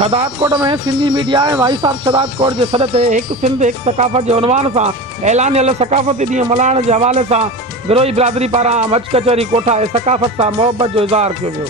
शहदादकोट में सिंधी मीडिया ऐं भाई साहब शहदादकोट जे सॾ ते हिकु सिंध हिकु सकाफ़त जे उनवान सां ऐलानियल सकाफ़ती ॾींहुं मल्हाइण जे हवाले सां बिरोई बिरादरी पारां मच कचहरी कोठा ऐं सकाफ़त सां मुहबत जो इज़हार कयो वियो।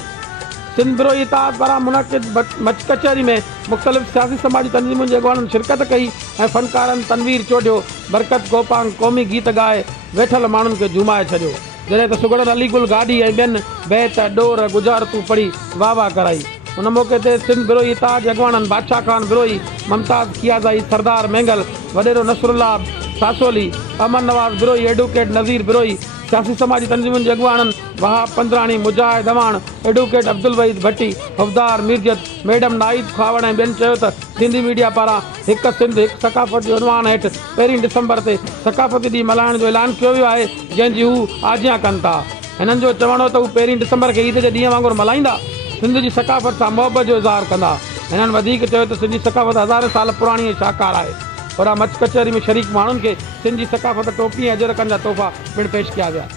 सिंध बिरोई इताद पारां मुनक़िद मच कचहरी में मुख़्तलिफ़ सियासी समाजी तंज़ीमुनि जे अॻुवाननि शिरकत कई ऐं फ़नकारनि तनवीर चोडियो, बरकत गोपांग क़ौमी गीत ॻाए वेठल माण्हुनि खे झुमाए छॾियो, जॾहिं त सुगड़न अलीगुल गाॾी ऐं ॿियनि बैत डोर गुजारतूं पढ़ी वाह वाह कराई। उन मौक़े ते सिंध बिरोई इताद जे अॻुवाननि बादशाह खान बिरोई, मुमताज़ कियाज़ाई, सरदार मेंगल, वॾेरो नसरुल्लाह सासोली, अमन नवाज़ बिरोई, एडवोकेट नज़ीर बिरोई, सियासी समाजी तंज़ीमुनि जे अॻुवाननि वहाब पंद्राणी, मुजाहिद अवाण, एडवोकेट अब्दुल वहीद भट्टी, हफ़्दार मीरजत, मैडम नाहिद खावड़ ऐं ॿियनि चयो त सिंधी मीडिया पारां हिकु सिंध हिकु सकाफ़त जे उनवान हेठि 1 डिसंबर ते सकाफ़ती ॾींहुं मल्हाइण जो ऐलान कयो वियो आहे, जंहिंजी हू आजियां कनि था। हिननि जो चवणो त हू 1 डिसंबर खे ईद जे ॾींहुं वांगुरु मल्हाईंदा, सिंध जी सकाफ़त सां मुहबत जो इज़हार कंदा। हिननि वधीक चयो त सिंधी सकाफ़त हज़ार साल पुराणी ऐं शाहकार आहे। और मच कचहरी में शरीक माण्हुनि खे सिंध जी सकाफ़त टोपी ऐं अजरकनि जा तोहफ़ा पिणु पेश कया विया।